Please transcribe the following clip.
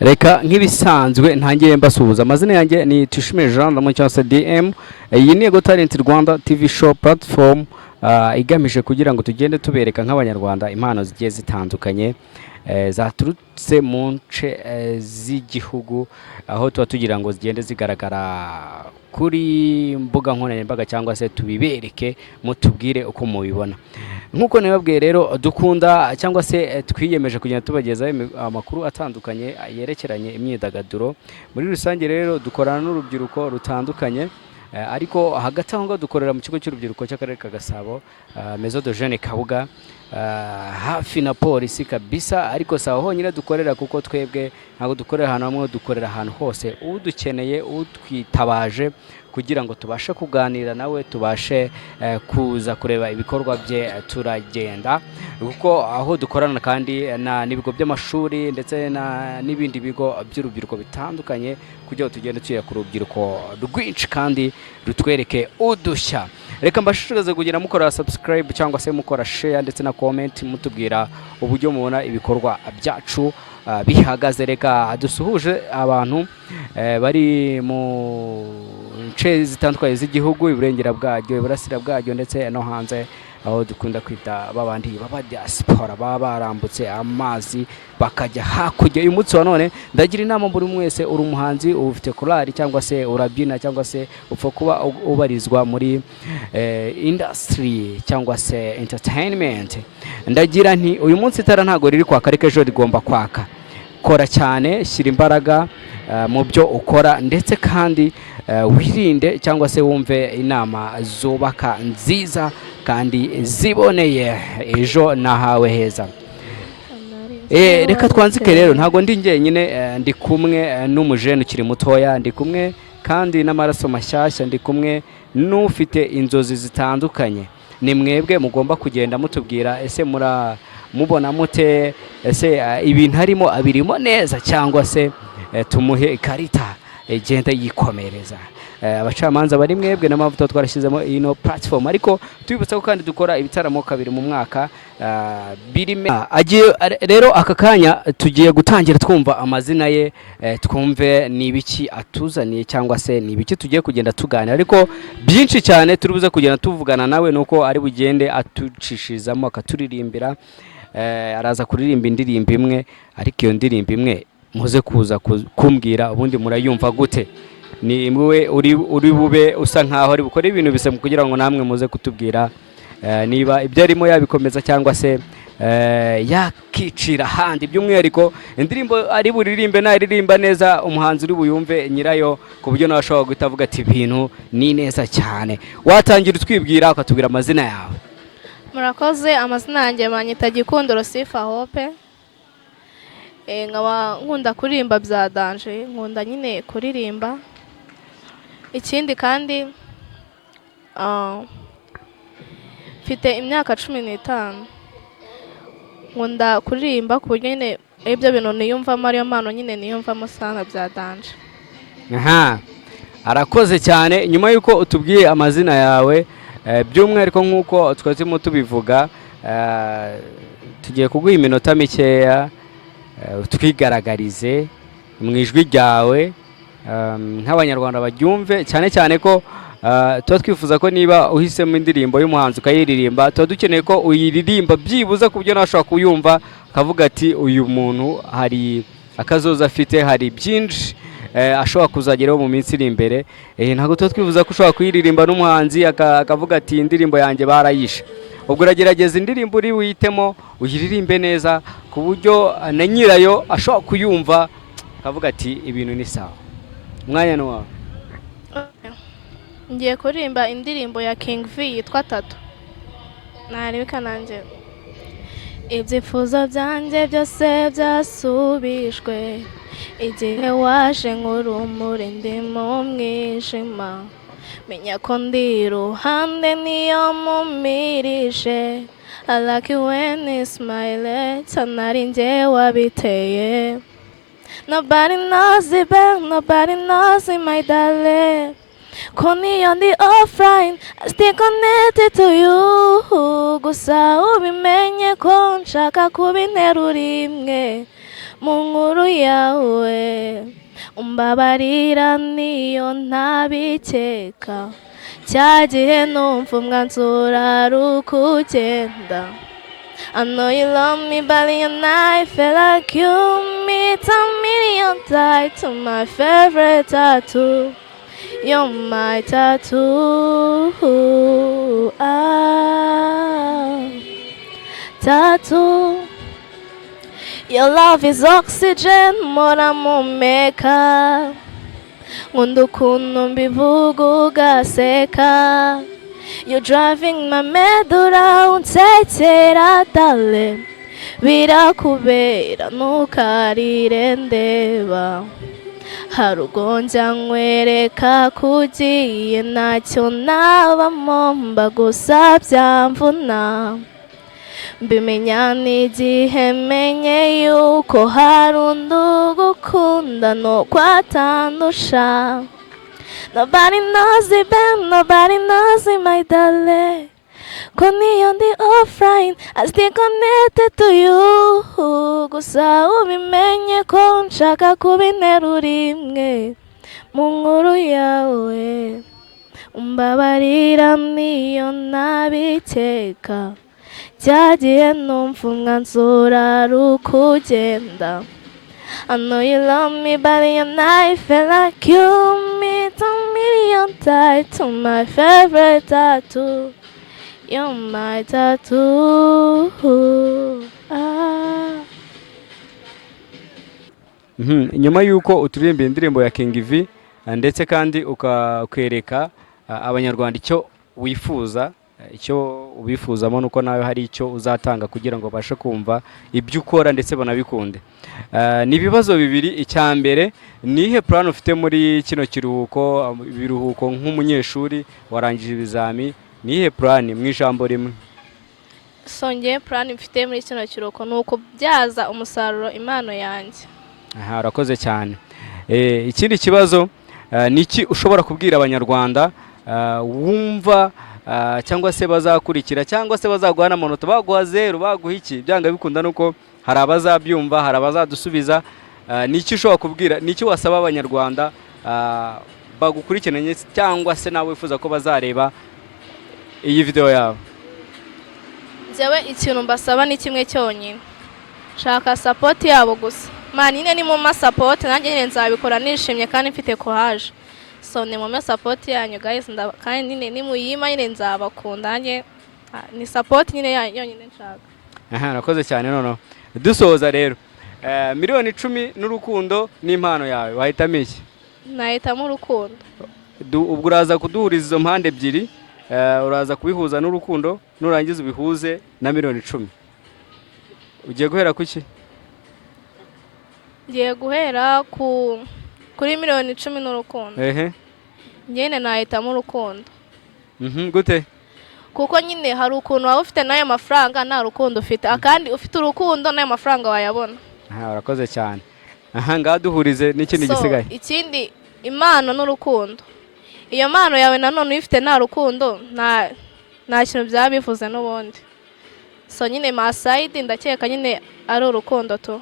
Reka nk'ibisanzwe ntangiye mbasuhuza amazina yanjye ni Tushime Jean Ndamo cyangwa se DM. Iyi ni Ego Talent Rwanda TV show platform igamije kugira ngo tugende tubereka nk'abanyarwanda impano zigiye zitandukanye zaturutse mu nce z'igihugu, aho tuba tugira ngo zigende zigaragara kuri mbuga nkoranyambaga cyangwa se tubibereke mutubwire uko mubibona. Nkuko nababwiye rero dukunda cyangwa se twiyemeje kugenda tubagezaho amakuru atandukanye yerekeranye imyidagaduro. Muri rusange rero dukorana n'urubyiruko rutandukanye, ariko hagati aho ngo dukorera mu kigo cy'urubyiruko cy'akarere ka Gasabo, Maison de Jeune Kabuga, hafi na polisi kabisa. Ariko sawa honyine dukorera, kuko twebwe ntabwo dukorera ahantu hamwe, dukorera ahantu hose. Udukeneye utwitabaje kugira ngo tubashe kuganira nawe, tubashe kuza kureba ibikorwa bye, turagenda. Kuko aho dukorana kandi n'ibigo by'amashuri ndetse n'ibindi bigo by'urubyiruko bitandukanye, kugira ngo tugende tuya ku rubyiruko rwinshi kandi rutwereke udushya. Reka mbashishikarize kugira mukora subscribe cyangwa se mukora share ndetse na comment, mutubwira uburyo mubona ibikorwa byacu bihagaze. Reka dusuhuje abantu bari mu nce zitandukanye z'igihugu, iburengera bwacyo, iburasira bwacyo ndetse no hanze, aho dukunda kwita babandi baba diaspora, baba barambutse amazi bakajya hakurya. Uyu munsi wa none ndagira inama buri mwese, uri umuhanzi, ufite korali cyangwa se urabyina cyangwa se upfa kuba ubarizwa muri industry cyangwa se entertainment, ndagira nti uyu munsi itara ntago riri kwaka, ariko ejo rigomba kwaka. Kora cyane, shyira imbaraga mu byo ukora, ndetse kandi wirinde cyangwa se wumve inama zubaka nziza kandi ziboneye. Ejo nahawe heza. Reka twanzike rero, ntago ndi njyenyine, ndi kumwe n'umujene ukiri mutoya, ndi kumwe kandi n'amaraso mashyashya, ndi kumwe n'ufite inzozi zitandukanye. Ni mwebwe mugomba kugenda mutubwira, ese mubona mute, ese ibintu harimo abirimo neza cyangwa se tumuhe ikarita igenda yikomereza. Abacamanza bari mwebwe, n'amavuta twarashyizemo ino platform, ariko tubibutsa ko kandi dukora ibitaramo kabiri mu mwaka. Rero aka kanya tugiye gutangira twumva amazina ye, twumve ni ibiki atuzaniye cyangwa se ni ibiki tugiye kugenda tuganira. Ariko byinshi cyane turibuze kugenda tuvugana nawe, nuko ari bugende atucishirizamo akaturirimbira. Araza kuririmba indirimbo imwe, ariko iyo ndirimbo imwe muze kuza kumbwira ubundi murayumva gute. Ni mwe uri bube usa nkaho ari bukora ibintu bise kugira ngo namwe muze kutubwira niba ibyo arimo yabikomeza cyangwa se yakicira handi. By'umwihariko indirimbo ari buririmbe naririmba neza, umuhanzi uri buyumve nyirayo, ku buryo nawe ashobora guhita avuga ati ibintu ni neza cyane. Watangira utwibwira ukatubwira amazina yawe. Murakoze. Amazina yanjye Manyita Gikundiro Sifa Hope. Nkaba nkunda kuririmba bya danje, nkunda nyine kuririmba. Ikindi kandi mfite imyaka 15. Nkunda kuririmba ku buryo nyine ibyo bintu niyumvamo, ariyo mpano nyine niyumvamo sana bya danje. Arakoze cyane. Nyuma yuko utubwiye amazina yawe, by'umwihariko nk'uko twazimo tubivuga, tugiye kuguha iminota mikeya twigaragarize mu ijwi ryawe, nk'abanyarwanda baryumve, cyane cyane ko tuba twifuza ko niba uhisemo indirimbo y'umuhanzi ukayiririmba, tuba dukeneye ko uyiririmba byibuze ku buryo nawe ashobora kuyumva akavuga ati uyu muntu hari akazoza afite, hari byinshi ashobora kuzageraho mu minsi iri imbere. Ntabwo tuba twifuza ko ushobora kuyiririmba n'umuhanzi akavuga ati indirimbo yanjye barayishe. Ubwo uragerageza indirimbo uri wihitemo uyiririmbe neza, ku buryo na nyirayo ashobora kuyumva akavuga ati ibintu ni sawa. Umwanya ni wawe. Ngiye kuririmba indirimbo ya King V yitwa Tatu. Naribika nanjye. Ibyifuzo byanjye byose byasubijwe, igihe waje nk'urumuri ndi mu mwijima, menya ko ndi iruhande niyo mumirije. I like it when you smile, tanari njye wabiteye. Nobody knows it better, nobody knows it, my darling. Koni on the offline, I stay connected to you. Gusa ubimenye ko nshaka kubinterura imwe, mu nkuru yawe umbabarira niyo ntabikeka cya gihe numva umwanzuro ari ukugenda I know you love me but and I feel like you meet a million times to my favorite tattoo. You're my tattoo. Ah, tattoo. Your love is oxygen, mora mumeka. Nkunda ukuntu mbivuga ugaseka. You're driving my medulla unsekera darling. Birakubera ntukarire ndeba. Hari ubwo njya nkwereka kugiye ntacyo nabamo mba gusa byamvuna. Mbimenya n'igihe menye yuko hari undi ugukunda nuko atandusha. Nobody knows it, babe, nobody knows it, my darling. Koni on the offline, I stay connected to you. Gusa ubimenye ko nshaka kubinterura imwe mu nkuru yawe. Umbabarira niyo ntabikeka. Cyagiye numva umwanzuro ari ukugenda. I know you love me, but and I feel like you meet a million times to my favorite tattoo. You're my tattoo. Ah. Nyuma y'uko uturirimba indirimbo ya King V ndetse kandi ukakwereka abanyarwanda icyo wifuza, icyo ubifuzamo nuko nawe hari icyo uzatanga kugira ngo bashe kumva ibyo ukora ndetse banabikunde. Ni ibibazo bibiri, icya mbere nihe plan ufite muri kino kiruhuko, ibiruhuko nk'umunyeshuri warangije ibizami, nihe plan mu ijambo rimwe? Songeye plan mfite muri kino kiruhuko nuko byaza umusaruro impano yanjye. Aha, urakoze cyane. Ikindi kibazo niki ushobora kubwira abanyarwanda wumva cyangwa se bazakurikira cyangwa se bazaguhana amanota baguha 0 baguha iki byanga bikunda nuko hari abazabyumva hari abazadusubiza, niki ushobora kubwira, niki wasaba abanyarwanda bagukurikiranye cyangwa se nawe wifuza ko bazareba iyi video yawe? Jewe ikintu mbasaba ni kimwe cyonyine, shaka support yabo gusa. Manine ni mu ma support nanjye nyine nzabikora nishimye kandi mfite courage. So ni mu support yanyu guys, kandi nyine ni muyima nyine nzabakunda nanjye ni support nyine yonyine nshaka. Aha, nakoze cyane nono. Dusoza rero. Miliyoni 10 n'urukundo n'impano yawe wahitamo iki? Nahitamo urukundo. Ubwo uraza kuduhuriza izo mpande ebyiri, uraza kubihuza n'urukundo nurangiza ubihuze na miliyoni 10. Ugiye guhera kuki? Ngiye guhera kuri miliyoni 10 n'urukundo. Njyene nahitamo urukundo. Gute? Kuko nyine hari ukuntu waba ufite nayo mafaranga nta rukundo ufite, akandi ufite urukundo nayo mafaranga wayabona. Aha, urakoze cyane. Aha, ngaduhurize n'ikindi gisigaye. Ikindi impano n'urukundo. Iyo mpano yawe nanone uyifite nta rukundo nta kintu byabivuze n'ubundi. So nyine my side ndakeka nyine ari urukundo to.